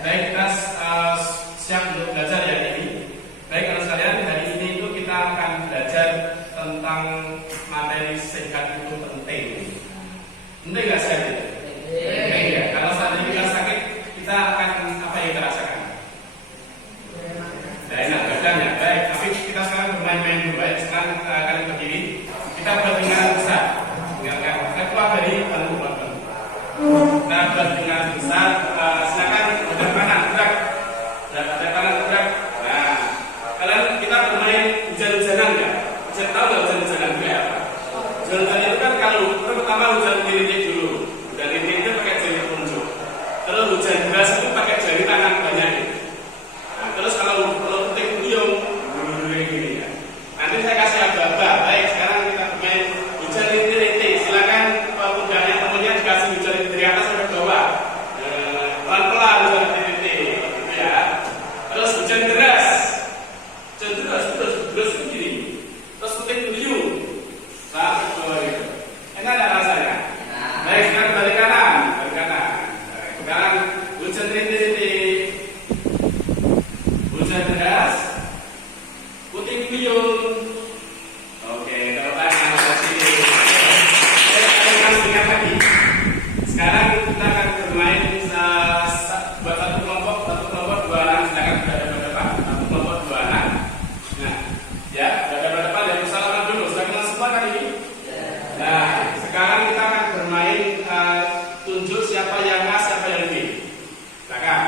Baik, kita siap untuk belajar ya ini. Baik, anak sekalian, hari ini itu kita akan belajar tentang materi sehat itu penting. Penting nggak sehat itu? Penting ya. Kalau saat ini kita sakit, kita akan apa yang kita rasakan? Tidak enak badan ya. Baik, tapi kita sekarang bermain-main dulu. Baik, sekarang kalian berdiri. Kita buat lingkaran besar. Ingatkan, kita keluar dari bangku. Kita buat lingkaran besar. Silakan bedah kanan gerak. Bedah kanan gerak. Nah, kalian kita bermain hujan-hujanan ya. Tahu nggak hujan-hujanan itu apa? Hujan-hujanan itu kan kalau pertama hujan rintik dulu. Hujan rintik itu pakai jari telunjuk. Terus hujan deras itu pakai jari tangan banyak itu. Nah, terus kalau petik buyung, gini ya. Nanti saya kasih aba-aba. Baik, sekarang kita bermain hujan rintik-rintik. Silakan pemuda yang temannya dikasih hujan rintik dari atas sampai bawah. Pelan-pelan hujan rintik, gitu ya. Terus hujan deras. Hujan deras itu gini. Terus petik buyung. Nah, gitu. Enak ada rasanya? Baik, sekarang balik kanan. Sekarang hujan rintik-rintik. Hujan deras. Puting beliung. Oke, kalau tangan kasih. Kita ingat lagi. Sekarang kita akan bermain buat satu kelompok dua anak. Silakan berhadapan-hadapan. Satu kelompok dua anak. Nah, ya berhadapan-hadapan dan bersalaman dulu. Sudah kenal semua kali ini? Nah, sekarang kita akan bermain tunjuk siapa yang A, siapa yang B. Silakan.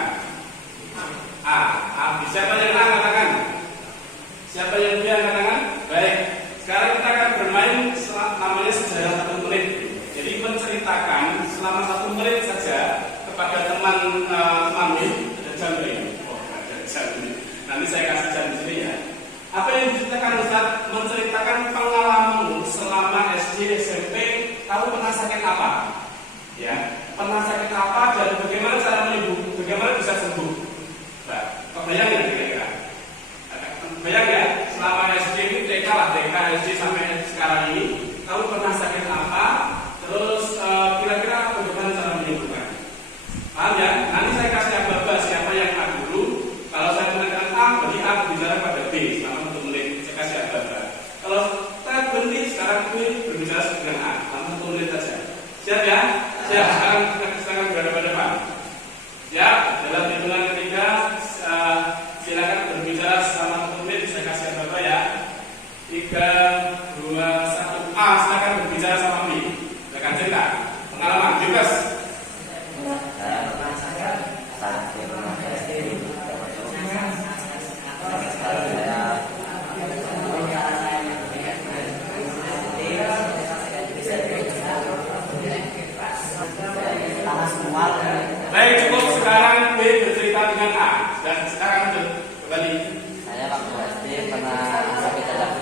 A. Siapa yang A katakan? Siapa yang B katakan? Baik. Sekarang kita akan bermain namanya sejarah 1 menit. Jadi menceritakan selama 1 menit saja kepada teman mami. Ada jam ini. Oh, ada jam ini. Nanti saya kasih jam di sini ya. Apa yang diceritakan Ustaz? Menceritakan pengalamanmu selama SD, SMP. Kamu pernah sakit apa? Ya, pernah sakit apa dan bagaimana cara menyembuh? Bagaimana bisa sembuh? Nah, kebayang ya kira-kira? Bayang ya, selama SD ini TK SD sampai sekarang ini, kamu pernah sakit apa? Terus kira-kira bagaimana cara menyembuhkan? Paham ya? Nanti saya kasih aba-aba siapa yang A dulu. Kalau saya mengatakan A, berarti A berbicara pada B selama 1 menit. Saya kasih aba-aba. Kalau saya berhenti, sekarang B berbicara dengan A selama 1 menit saja. Siap ya? Siap. Sekarang berhadapan-hadapan. Ya, dalam hitungan ketiga, silakan berbicara selama 1 menit. Saya kasih aba-aba ya. 3, 2, 1. A, silakan berbicara sama B. Silakan cerita pengalaman bebas. Baik, cukup. Sekarang B bercerita dengan A. Dan sekarang kembali. Saya waktu SD pernah sakit cacar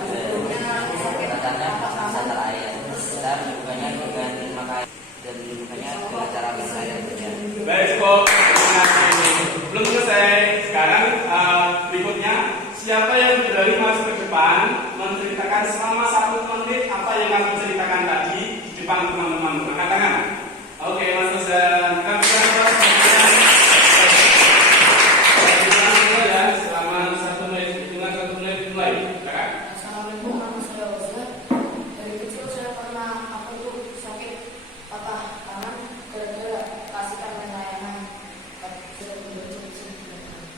cacatnya cacar air. Kita menyembuhkannya dengan memakai dan menyembuhkannya dengan cara minum air. Baik, cukup. Terima kasih. Belum selesai. Sekarang berikutnya, siapa yang berani masuk ke depan menceritakan selama 1 menit apa yang kamu ceritakan tadi di depan teman-teman? Angkat tangan. Oke, Mas Hasan. Kami akan selama 1 menit, hitungan 1 menit mulai. Silakan. Assalamualaikum, nama saya Oza. Dari kecil saya pernah sakit patah tangan gara-gara kasihkan layanan.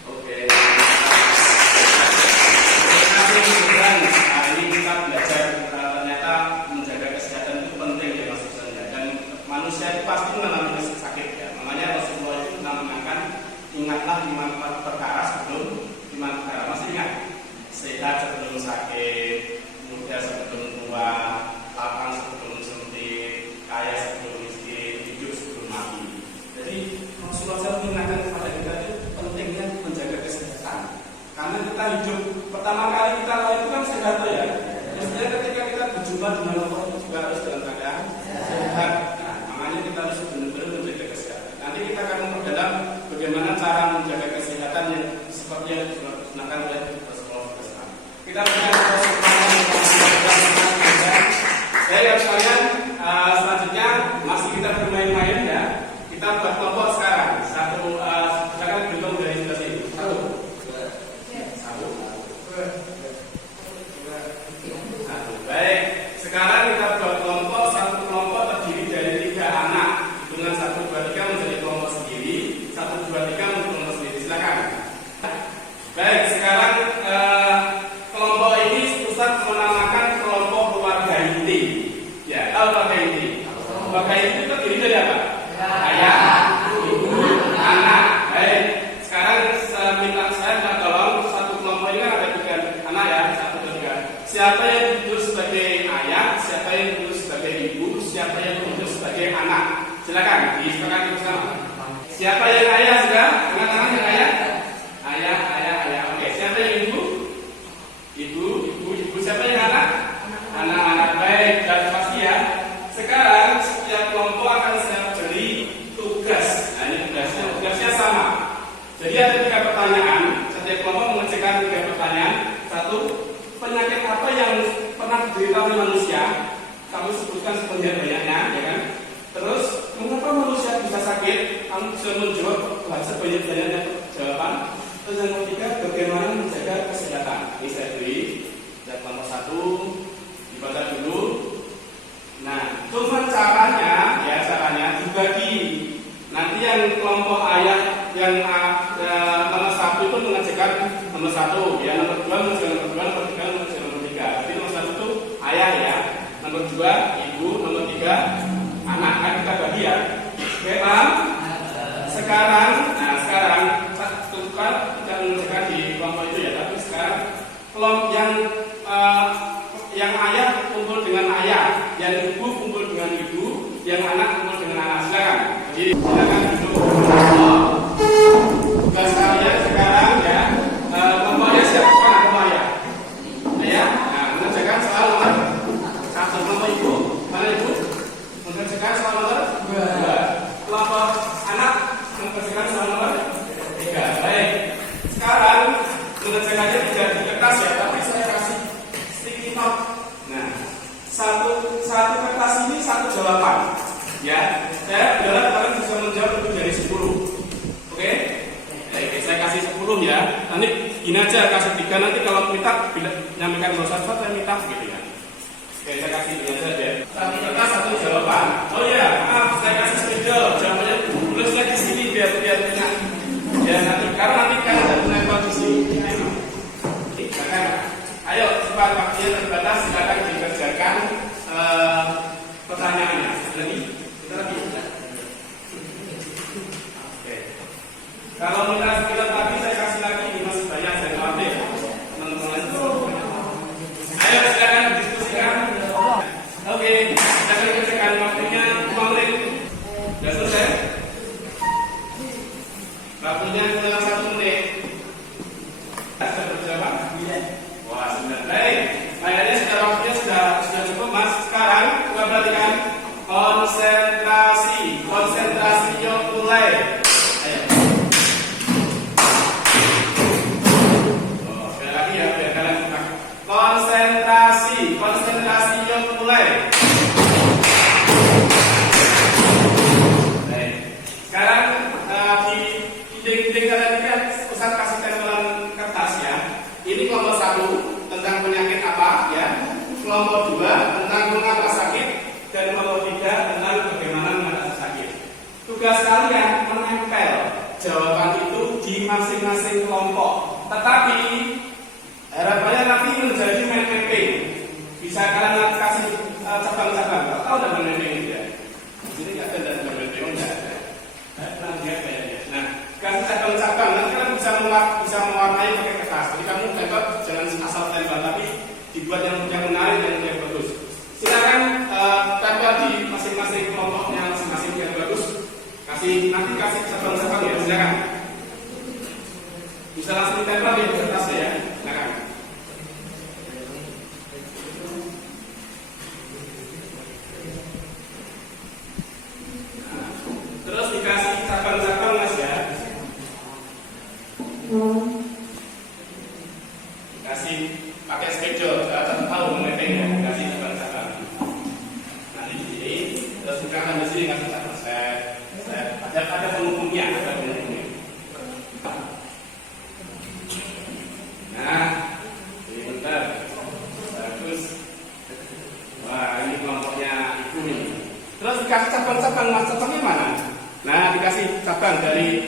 Oke. Terima kasih Susan. Nah, ini kita belajar ternyata menjaga kesehatan itu penting ya Mas Susan. Dan manusia itu pasti mengalami sakit ya. Makanya Rasulullah itu mengingatkan, ingatlah 5 perkara sebelum 5 perkara. Masih ingat? Sehat sebelum sakit, muda sebelum tua, lapang sebelum sempit, kaya sebelum miskin, hidup sebelum mati. Jadi Rasulullah SAW mengingatkan kepada kita itu pentingnya menjaga kesehatan. Karena kita hidup pertama kali kita lahir itu kan sehat ya. Maksudnya ketika kita berjumpa dengan Allah itu juga harus dalam keadaan sehat. Nah, makanya kita harus benar-benar menjaga kesehatan. Nanti kita akan memperdalam bagaimana cara menjaga kesehatan yang seperti yang digunakan oleh Rasulullah SAW. Kita punya saya sekalian, selanjutnya masih kita bermain-main ya. Kita buat kelompok sekarang. Silakan berhitung 1, 2, 3 untuk kelompok sendiri. Silakan. Baik, sekarang kelompok ini Ustaz menamakan kelompok keluarga inti. Ya, tahu keluarga inti? Keluarga inti itu terdiri dari apa? Ayah, ibu, anak. Baik, sekarang saya minta tolong satu kelompok ini kan ada 3 anak ya, 1, 2, 3. Siapa yang duduk sebagai ayah, siapa yang duduk sebagai ibu, siapa yang duduk sebagai anak? Silakan disepakati bersama. Siapa yang ayah sudah? Angkat tangan yang ayah. Ayah. Oke, siapa yang ibu? Ibu. Siapa yang anak? Anak. Baik, dan pasti ya. Sekarang setiap kelompok akan saya beri tugas. Nah, ini tugasnya sama. Jadi ada 3 pertanyaan. Setiap kelompok mengerjakan 3 pertanyaan. 1, penyakit apa yang pernah diderita oleh manusia? Kamu sebutkan sebanyak-banyaknya, ya kan? Terus, mengapa manusia bisa sakit? Kamu bisa menjawab sebanyak-banyaknya jawaban. Terus yang ketiga, bagaimana menjaga kesehatan? Ini saya beri. Dan kelompok 1 dibaca dulu. Nah, cuma caranya dibagi. Nanti yang kelompok ayah yang nomor 1 itu mengerjakan nomor 1, ya nomor 2 mengerjakan nomor 2, nomor 3 mengerjakan nomor 3. Jadi nomor 1 itu ayah ya, nomor 2 ibu, nomor 3 anak. Kan kita bagi ya. Oke, paham? Sekarang tentukan tidak mengerjakan di kelompok itu ya, tapi sekarang kelompok yang ayah kumpul dengan ayah, yang ibu kumpul dengan ibu, yang anak kumpul dengan anak. Silakan. Jadi silakan duduk. Tugas kalian sekarang ya, kelompoknya siapa? Kelompok ayah. Ayah. Nah, mengerjakan soal nomor 1. Kelompok ibu. Mana ibu? Mengerjakan soal nomor 2. Kelompok anak mengerjakan soal nomor 3. Baik. Sekarang mengerjakannya tidak di kertas ya, tapi saya kasih sticky note. Nah, satu kertas ini 1 jawaban. Ya, saya berharap kalian bisa menjawab lebih dari 10. Oke? Baik, saya kasih 10 ya. Nanti ini aja kasih 3. Nanti kalau minta bila nyampaikan nomor 1 saya minta gitu ya. Oke, saya kasih ini aja deh. 1 kertas 1 jawaban. Oh iya, maaf, saya kasih spidol. Jawabannya tulis lagi sini biar enak. Ya nanti karena nanti kan ada menempel di sini. Silakan. Ayo cepat, waktunya terbatas. Silakan dikerjakan pertanyaannya. Kita lagi. Oke. Kalau minta sekitar tadi saya kasih lagi ini masih banyak saya ambil. Teman-teman itu. Ayo silakan diskusikan. Oke, silakan kerjakan waktunya 5 menit. Sudah selesai? Waktunya kurang 1 menit. Sudah berjawab? Iya. Wah, sudah baik. Kayaknya secara waktunya sudah cukup, Mas. Sekarang kita perhatikan konsentrasi yuk mulai. Ayo. Oh, sekali lagi ya, biar kalian buka. Konsentrasi yuk mulai. Baik. Sekarang di dinding kalian ini Ustaz kasih tempelan kertas ya. Ini kelompok 1 tentang penyakit apa ya. Kelompok 2 tentang mengapa sakit, dan kelompok 3 tentang bagaimana mengatasi sakit. Tugas kalian menempel jawaban itu di masing-masing kelompok. Tetapi harapannya nanti menjadi mind mapping. Bisa kalian kasih cabang-cabang. Tahu tidak mind mapping itu ya? Di sini nggak ada mind mapping, nggak ada. Pernah lihat kayaknya. Nah, kasih cabang-cabang. Nanti kalian bisa mewarnai pakai kertas. Jadi kamu tempel jangan asal tempel, tapi dibuat yang menarik, yang bagus. Silakan tempel di masing-masing kelompoknya masing-masing yang bagus. Nanti kasih cabang-cabang ya, silakan. Bisa langsung ditempel di kertasnya ya, silakan. Nah, terus dikasih cabang-cabang Mas ya. Kasih pakai schedule, tahu mappingnya, kasih cabang-cabang. Nanti di sini, terus silakan di sini kasih cabang. Ada penghubungnya, Nah, ini bentar, bagus. Wah, ini kelompoknya ibu nih. Terus dikasih cabang-cabang, Mas, cabangnya mana? Nah, dikasih cabang dari,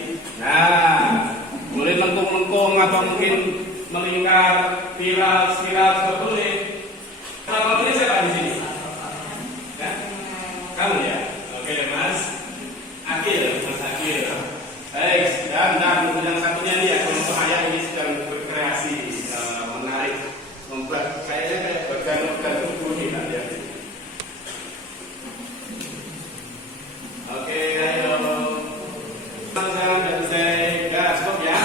atau mungkin melingkar, spiral juga boleh. Kalau ini siapa di sini? Ya? Kamu ya? Oke Mas Akil, Mas Akil. Baik, dan yang satunya nih ya, kelompok ayah ini sedang berkreasi, menarik, membuat kayaknya kayak organ-organ tubuh kita ya. Oke, ayo. Dan saya cukup ya.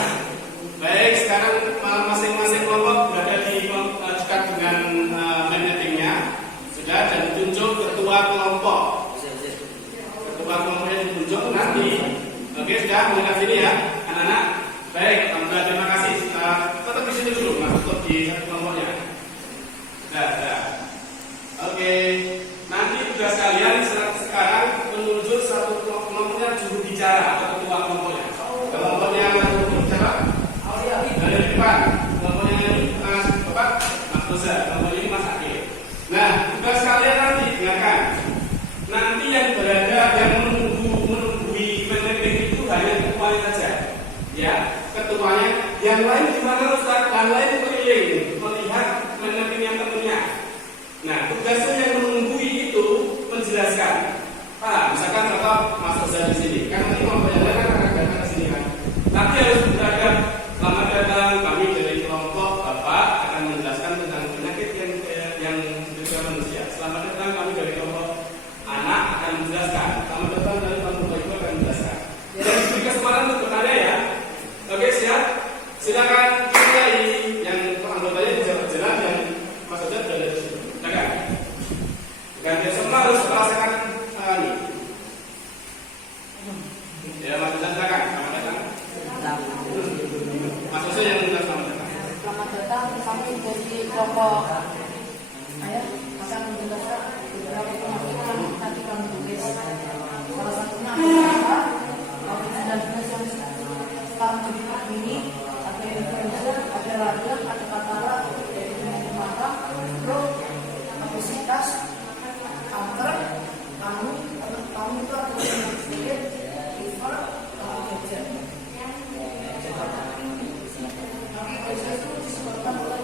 Baik, sekarang masing-masing kelompok berada di dekat dengan magnetingnya. Sudah, dan ditunjuk ketua kelompok. Ketua kelompoknya ditunjuk nanti. Oke, sudah melihat sini ya, anak-anak. Baik, alhamdulillah, terima kasih. Tetap di sini dulu, Mas, tetap di kelompoknya. Sudah. Oke, nanti tugas kalian sekarang menunjuk satu kelompoknya juru bicara atau ketua kelompoknya. Kelompoknya juru bicara dari depan. Kelompoknya ini Mas Bapak, Mas Dosa. Kelompok ini Mas Akil. Nah, tugas kalian nanti dengarkan. Nanti yang berada yang menunggui magneting itu hanya ketuanya saja. Ya, ketuanya. Yang lain gimana Ustaz? Yang lain keliling melihat magneting yang tentunya. Nah, tugasnya yang menunggui itu menjelaskan. Misalkan contoh Mas Dosa di sini. Kan nanti kelompok yang lain akan datang ke sini kan. Tapi harus beradab. Selamat datang, kami dari kelompok Bapak akan menjelaskan tentang penyakit yang diderita manusia. Selamat datang, kami dari kelompok anak akan menjelaskan. Selamat datang dari kelompok ibu akan menjelaskan. Dan beri kesempatan untuk bertanya ya. Oke, siap? Silakan mulai. Yang anggotanya di jalan yang Mas Dosa berada di sini. Silakan. Dan semua harus merasakan ini. Ya, Mas Dosa silakan. Selamat datang. Mas Dosa yang minta selamat datang. Selamat datang, kami dari kelompok ayah akan menjelaskan beberapa penyakit yang nanti kami tulis. Salah satunya adalah COVID-19 yang sekarang jadi ini, ada influenza, ada radang, ada katarak, ada penyakit mata, stroke, obesitas, kanker, kamu itu ada penyakit sedikit, liver, atau gajian. Itu disebabkan oleh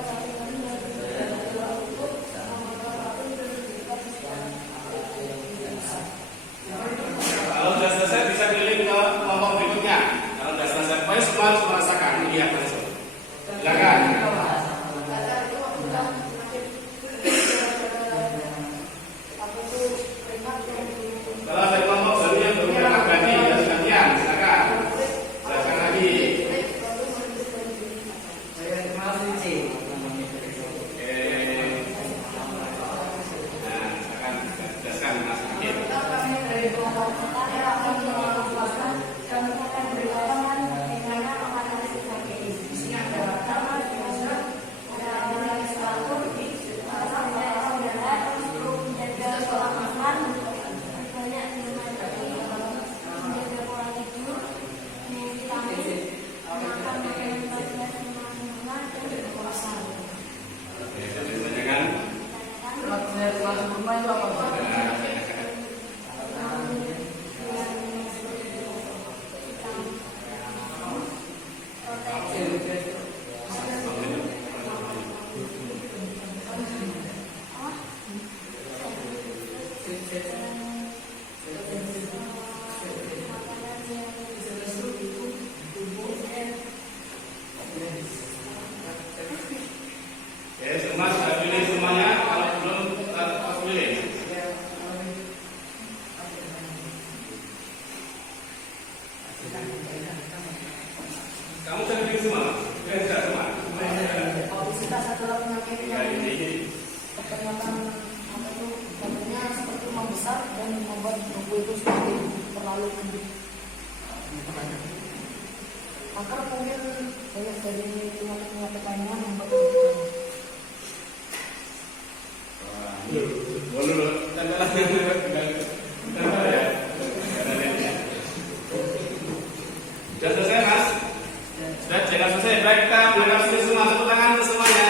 Kalau sudah selesai bisa keliling ke kelompok berikutnya. Kalau sudah selesai, pokoknya semua harus merasakan. Lihat langsung. Silakan. Kalau ada kelompok baru yang belum pernah ganti, harus gantian. Silakan. Silakan lagi. Semua sudah pilih semuanya. Kalau belum, harus pilih. Kamu sudah pilih semua? Tidak semua. Obesitas adalah penyakit yang ternyata tentunya seperti membesar dan membuat tubuh itu semakin terlalu gendut. Kanker mungkin banyak dari penyakit lainnya membuat Sudah selesai Mas? Sudah jangan selesai. Baik, kita menangkap sini semua. Tepuk tangan untuk semuanya.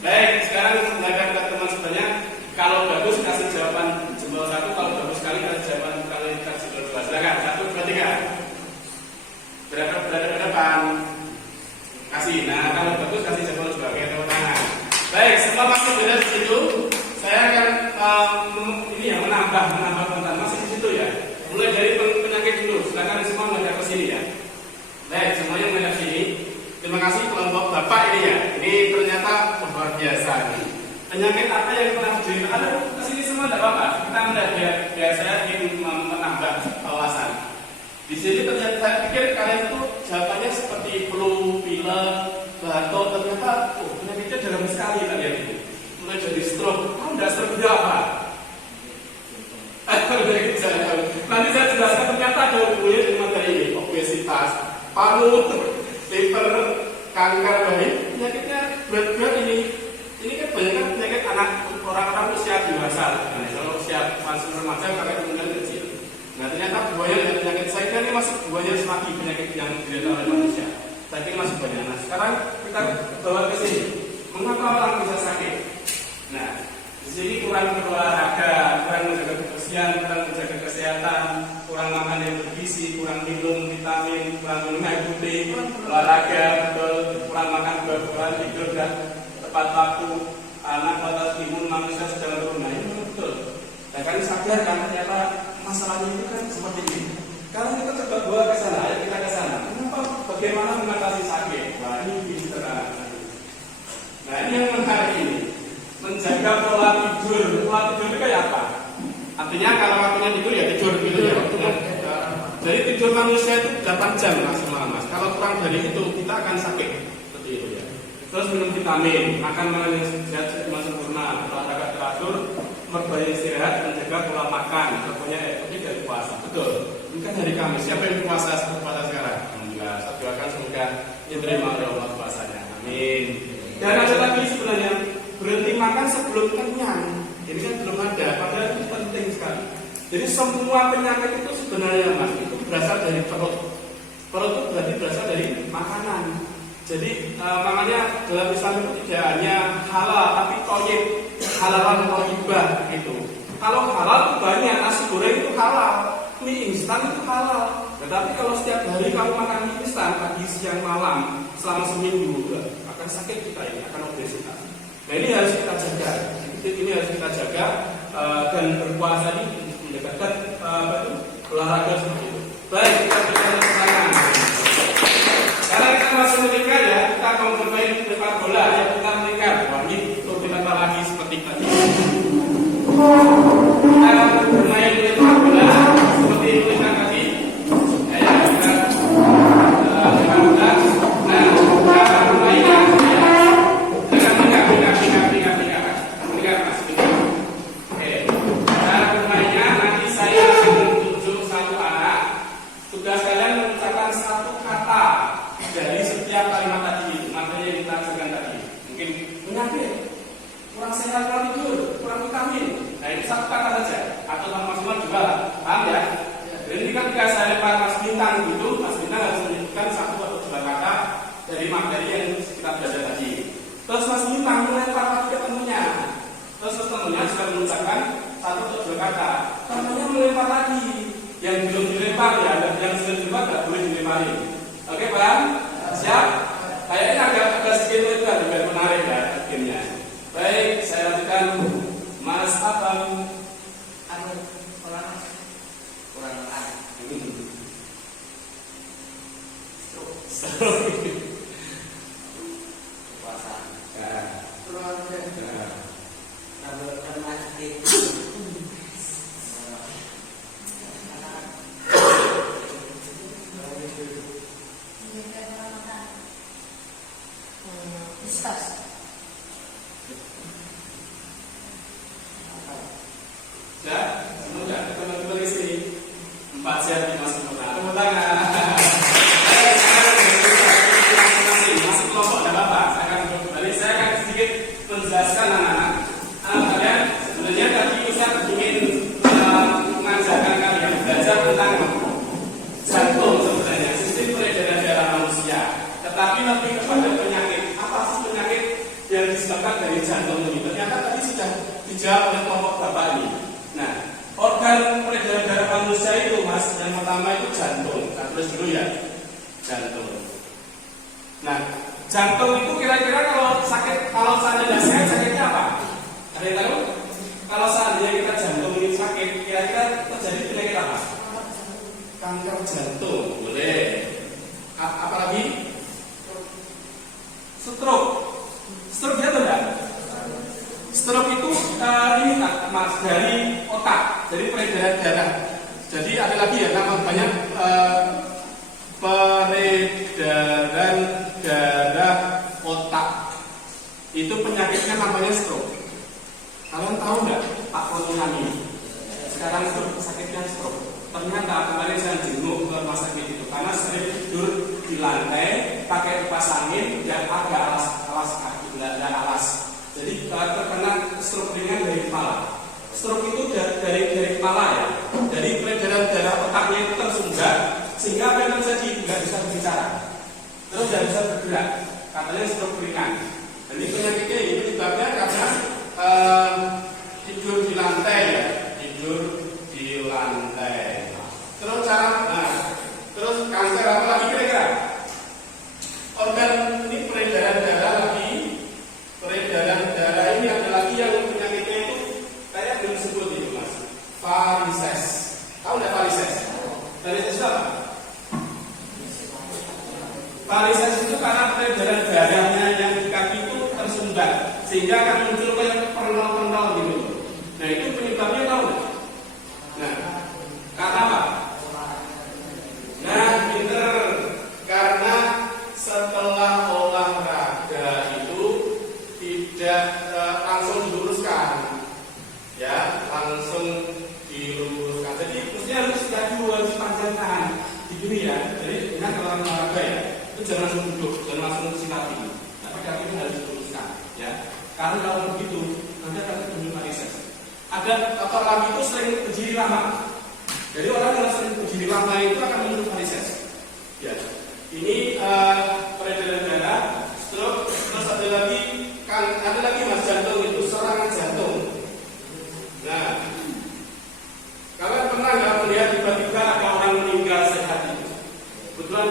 Baik, sekarang menghadap ke teman sebelahnya. Kalau bagus kasih jawaban jumlah 1. Kalau bagus sekali kasih jawaban kali kasih jumlah 2. Silakan. 1, 2, 3. sini ya. Baik, semuanya menghadap sini. Terima kasih kelompok Bapak ini ya. Ini ternyata luar biasa nih. Penyakit apa yang pernah diderita? Ada kesini semua tidak apa-apa. Kita melihat biar saya ingin menambah wawasan. Di sini ternyata saya pikir kalian itu jawabannya seperti flu, pilek, batuk. Ternyata, penyakitnya dalam sekali kalian itu. Mulai dari stroke. Kamu tidak stroke itu apa? Nanti saya jelaskan ternyata ada hubungannya dengan materi ini. Obesitas, paru, liver, kanker, penyakitnya berat-berat ini. Ini kan banyak kan penyakit anak orang-orang usia dewasa. Nah, kalau usia masih remaja karena kemungkinan kecil. Nah, ternyata buahnya dengan penyakit saya kira ini masih buahnya semati penyakit yang diderita oleh manusia. Saya kira masih banyak. Nah, sekarang kita bawa ke sini. Mengapa orang bisa sakit? Nah, di sini kurang berolahraga, kurang menjaga kebersihan, kurang menjaga kesehatan, kurang makan yang bergizi, kurang minum vitamin, kurang minum air putih, olahraga, betul, kurang makan buah-buahan, tidur dan tepat waktu, anak batas imun manusia sedang turun. Nah, ini betul. Dan kalian sadar kan ternyata masalahnya itu kan seperti ini. Kalau kita coba bawa ke sana, ayo kita ke sana. Kenapa? Bagaimana mengatasi sakit? Wah, ini pinter. Nah, ini yang menarik ini. Menjaga pola tidur. Pola tidur itu kayak apa? Artinya kalau waktunya tidur ya tidur gitu ya. Jadi tidur manusia itu 8 jam maksimal mas. Kalau kurang dari itu kita akan sakit seperti itu ya. Terus minum vitamin, makan makanan yang sehat sempurna, olahraga teratur, berbanyak istirahat, menjaga pola makan. Pokoknya itu dari puasa. Betul. Ini kan hari Kamis. Siapa yang puasa sekarang? Alhamdulillah. Saya doakan semoga diterima oleh Allah puasanya. Amin. Dan ada lagi sebenarnya berhenti makan sebelum kenyang. Ini kan belum ada. Padahal itu penting sekali. Jadi semua penyakit itu sebenarnya mas itu berasal dari perut. Perut itu berarti berasal dari makanan. Jadi makanya dalam Islam itu tidak hanya halal tapi thayyib, halalan thayyibah gitu. Kalau halal itu banyak, nasi goreng itu halal, mie instan itu halal. Tetapi kalau setiap hari kamu makan mie instan pagi, siang, malam selama seminggu akan sakit kita ini, akan obesitas. Nah ini harus kita jaga. Ini harus kita jaga dan berpuasa ini mendekatkan olahraga seperti itu. Baik, kita berjalan ke sana. Karena kita masih menikah ya, kita mau bermain lempar bola ya, kita menikah. Wah ini untuk ditambah lagi seperti tadi. Kita bermain lempar bola seperti menikah tadi. Ya, kita lempar bola. Nah, kita bermainnya. Menikah mas. Oke, cara bermainnya nanti saya akan tunjuk satu anak. Tugas kalian mengucapkan satu kata dari setiap kalimat tadi, materi yang kita ajarkan tadi. Mungkin penyakit, kurang sehat, kurang tidur, kurang vitamin. Nah itu satu kata saja, atau maksimal juga, paham ya? Jadi ketika saya lempar Mas Bintang gitu, Mas Bintang harus menyebutkan satu atau dua kata dari materi yang kita belajar tadi. Terus Mas Bintang melempar lagi ke temannya. Terus temannya juga mengucapkan satu atau dua kata. Temannya melempar lagi. Yang belum dilempar ya, yang sudah dilempar tidak boleh dilemparin. Oke paham? Siap? Kayaknya agak sedikit itu juga menarik ya akhirnya. Baik, saya lanjutkan Mas Abang. Kurang makan. Puasa. Tambahkan masjid. Distas. Ya, semoga teman-teman di sini 4 sehat 5 sempurna. Tepuk tangan. Masih kelompok tidak apa-apa. Saya akan kembali. Saya akan sedikit menjelaskan anak-anak. Kalian sebenarnya tadi Ustaz ingin mengajarkan kalian belajar tentang jantung sebenarnya, sistem peredaran darah manusia. Tetapi lebih kepada penyakit. Apa sih penyakit yang disebabkan dari jantung ini? Ternyata tadi sudah dijawab oleh kelompok Bapak ini. Nah, organ peredaran darah manusia itu mas, yang pertama itu jantung. Nah, terus dulu ya, jantung. Nah, jantung itu kira-kira kalau sakit, kalau seandainya sehat, sakitnya apa? Ada yang tahu? Kalau seandainya kita jantung ini sakit, kira-kira terjadi penyakit apa? kanker jantung, boleh. Apalagi stroke. Stroke dia tidak? Stroke itu ini mas dari otak, dari peredaran darah. Jadi ada lagi ya nama banyak peredaran darah otak. Itu penyakitnya namanya stroke. Kalian tahu nggak Pak Konunami? Sekarang sakitnya stroke. Ternyata kemarin saya jenguk ke rumah sakit itu karena sering tidur di lantai pakai kipas angin dan agak alas kaki, tidak alas. Jadi terkena stroke ringan dari kepala. Stroke itu dari kepala ya. Jadi peredaran darah otaknya itu tersumbat sehingga apa yang terjadi nggak bisa berbicara, terus tidak bisa bergerak. Katanya stroke ringan. Dan ini penyakitnya ini penyebabnya karena tidur di lantai ya, tidur di lantai. Terus terus kanker apa lagi kira-kira? Organ ini peredaran darah lagi. Peredaran darah ini ada lagi yang penyakitnya itu kayak belum sebut itu mas. Varises. Tahu nggak varises? Varises itu apa? Varises itu karena peredaran darahnya yang di kaki itu tersumbat sehingga akan muncul kayak penol-penol gitu. Nah itu penyebabnya tahu nggak? Nah karena apa? Nah pinter, karena setelah olahraga itu tidak langsung diluruskan, ya langsung diluruskan. Jadi mestinya harus harus panjangkan di gini ya. Jadi ingat kalau olahraga ya, itu jangan langsung duduk, jangan langsung silapi. Tapi kaki itu harus diluruskan, ya. Karena kalau begitu nanti akan timbul varises. Ada atau lagi itu sering berdiri lama. Jadi orang yang sering berdiri lama itu akan muncul varises. Ya, ini peredaran darah, stroke, terus ada lagi mas jantung itu serangan jantung. Nah, kalian pernah nggak melihat tiba-tiba ada orang meninggal sehat itu? Kebetulan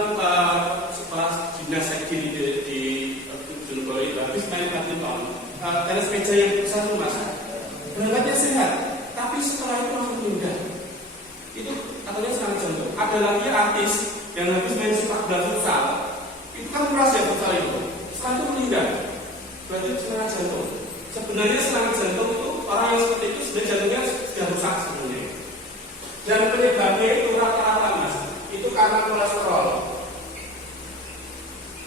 setelah dinas saya di Jonegoro itu habis main badminton, tenis meja yang besar tuh mas, berangkatnya sehat, tapi setelah itu langsung meninggal. Itu katanya serangan jantung. Ada lagi artis yang habis main sepak bola futsal, itu kan keras ya futsal itu, setelah itu meninggal. Berarti serangan jantung. Sebenarnya serangan jantung itu orang yang seperti itu sudah jantungnya sudah rusak sebenarnya. Dan penyebabnya itu rata-rata mas, itu karena kolesterol.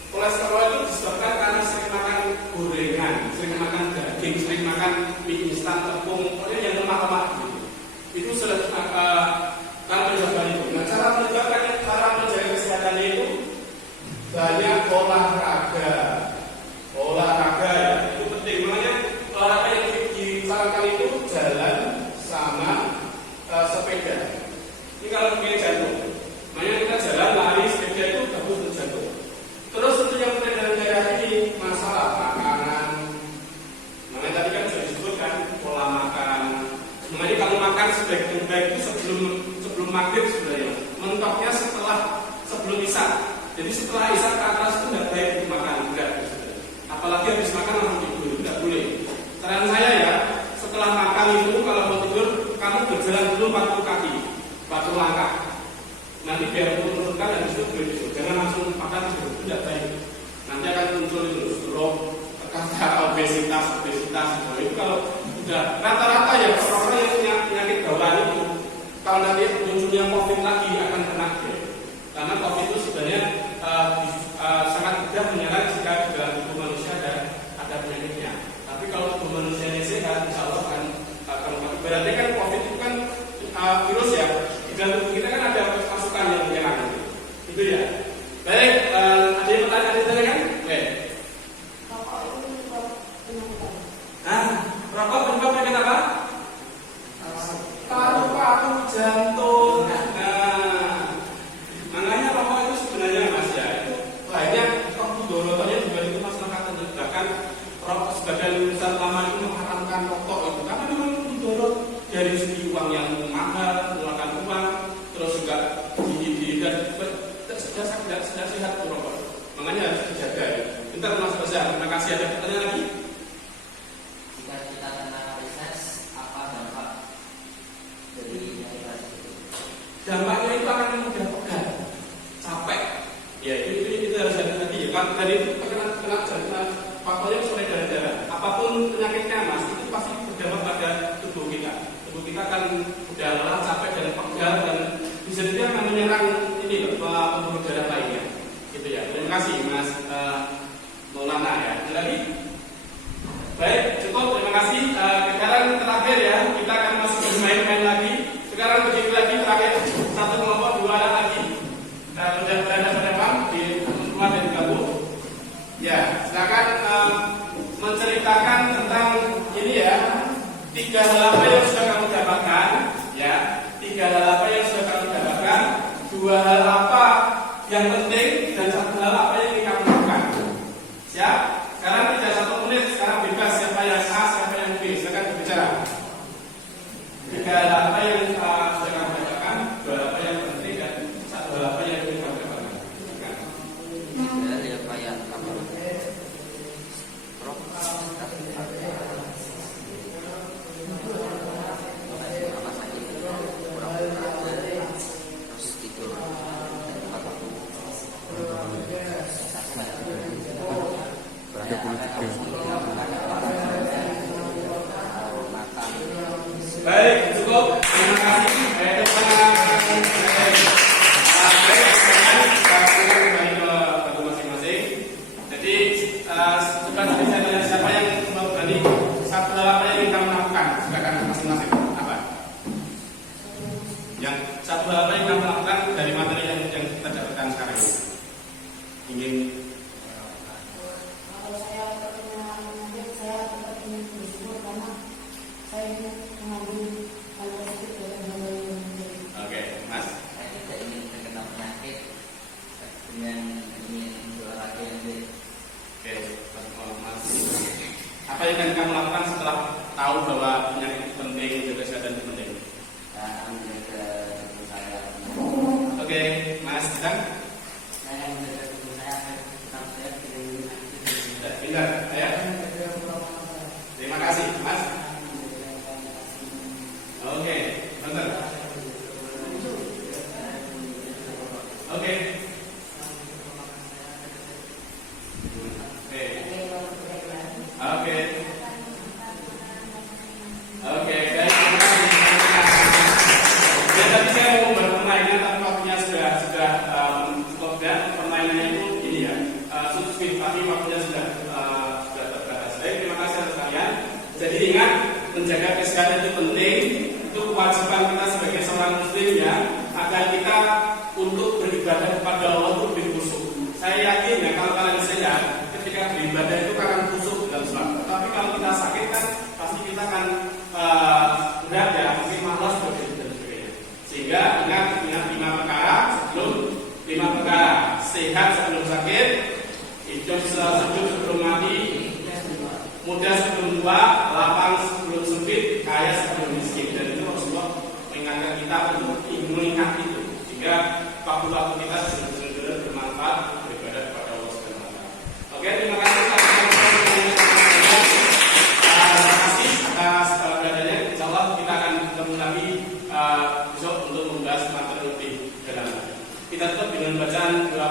Kolesterol itu disebabkan karena sering makan gorengan, sering makan daging, sering makan mie instan, tepung, pokoknya yang lemak-lemak gitu. Itu sudah karena penyebabnya itu. Nah cara menjaga kesehatannya itu banyak olahraga. Olahraga ya, itu penting. Makanya olahraga yang disarankan itu jalan sama sepeda. Ini kalau punya jantung, makanya kita jalan, lari, sepeda itu bagus untuk jantung. Terus untuk yang peredaran darah ini masalah makanan. Makanya tadi kan sudah disebutkan pola makan. Makanya kalau makan sebaik itu sebelum maghrib sebenarnya. Mentoknya sebelum isya. Jadi setelah isya ke atas itu tidak baik untuk makan, enggak. Apalagi habis makan langsung tidur, tidak boleh. Saran saya ya, setelah makan itu kalau mau tidur, kamu berjalan dulu 40 kaki, 40 langkah. Nanti biar menurunkan dan itu boleh tidur. Jangan langsung makan tidur, itu tidak baik. Nanti akan muncul itu stroke, kata obesitas. Itu kalau sudah rata-rata ya orang-orang yang punya penyakit bawaan itu, kalau nanti munculnya COVID lagi akan kena ya. Karena COVID itu sebenarnya sangat mudah menyerang jika di dalam tubuh manusia ada penyakitnya. Tapi kalau tubuh manusianya sehat, insya Allah akan berarti kan COVID itu kan virus ya. Di dalam tubuh kita kan ada pasukan yang menyerang. Itu ya. Baik, ada yang bertanya kan? Baik. Rokok penyebab penyakit apa? Paru-paru, jantung. Makanya rokok itu sebenarnya mas ya, itu banyak dorotannya juga itu masyarakat bahkan rokok sebagian lulusan lama itu mengharamkan rokok itu karena memang didorot dari segi uang yang mahal, mengeluarkan uang, terus juga gigi dan tidak sehat itu rokok. Makanya harus dijaga ya. Bentar mas Baza, terima kasih. Ada pertanyaan lagi? Jika kita kena varises, apa dampak dari varises itu? Dampaknya itu akan mudah dari itu kena faktornya sore darah. Apapun penyakitnya Mas, itu pasti berdampak pada tubuh kita. Tubuh kita akan udah lelah, capek dan pegal dan bisa juga akan menyerang ini pembuluh darah lainnya. Gitu ya. Terima kasih Mas Maulana ya. Lagi. Baik, cukup. Terima kasih. Sekarang terakhir ya, kita akan masih bermain-main lagi. Sekarang begitu lagi terakhir satu kelompok 2 anak lagi. Kita sudah berada pada depan di rumah dan gabung. Ya, silakan menceritakan tentang ini ya. 3 hal apa yang sudah kamu dapatkan? Ya, 3 hal apa yang sudah kamu dapatkan? 2 hal apa yang penting dan 1 hal apa yang ingin kamu lakukan? Siap? Sekarang tidak 1 menit, sekarang bebas siapa yang A, siapa yang B. Silakan berbicara. 3 hal apa yang sudah kamu dapatkan? 2 hal apa yang penting dan 1 hal apa yang ingin kamu dapatkan? Silakan. Dari apa yang kamu terus tidur tempat waktu Baik, cukup. Terima kasih. Baik, sekarang kita kembali ke batu masing-masing. Jadi coba nanti saya tanya siapa yang mau berani 1 hal apa yang ingin kamu lakukan? Silakan masing-masing. Apa? Yang 1 hal apa yang kamu lakukan dari materi yang kita dapatkan sekarang ini? Ingin Kalau saya sepertinya saya sepertinya bersyukur karena saya ingin mengambil hal positif dari hal yang menjadi. Oke, Mas. saya tidak ingin terkena penyakit dengan ingin olahraga yang baik. Oke, Mas. Apa yang akan kamu lakukan setelah tahu bahwa penyakit itu penting, jaga kesehatan itu penting? Menjaga tubuh saya. Oke, Mas. Sedang? Saya menjaga tubuh saya agar tetap sehat dengan Pintar, ya. Terima kasih, Mas. Oke, bentar. Oke. Oke. Oke, baik. Terima kasih. Ya, tadi saya mau membuat permainan, tapi waktunya sudah cukup dan permainannya itu ini ya. Subscribe, tapi waktunya sudah terbatas. Baik, terima kasih atas kalian. Jadi ingat, menjaga kesehatan itu penting. Itu kewajiban kita sebagai seorang muslim ya, agar kita untuk beribadah kepada Allah itu lebih khusyuk. Saya yakin ya kalau kalian sehat, ketika beribadah itu akan khusyuk dalam sholat. Tapi kalau kita sakit kan pasti kita akan berat ya, mungkin malas dan sebagainya. Sehingga ingat 5 perkara sebelum 5 perkara: sehat sebelum sakit, hidup sejuk sebelum mati, muda sebelum tua, lapang sebelum sempit, kaya sebelum miskin. Dan itu Rasulullah mengingatkan kita untuk mengingat itu, sehingga waktu-waktu kita benar-benar bermanfaat beribadah kepada Allah Subhanahu wa Ta'ala. Oke, terima kasih atas keberadaannya. Insya Allah kita akan ketemu lagi besok untuk membahas materi lebih dalam. Kita tutup dengan bacaan doa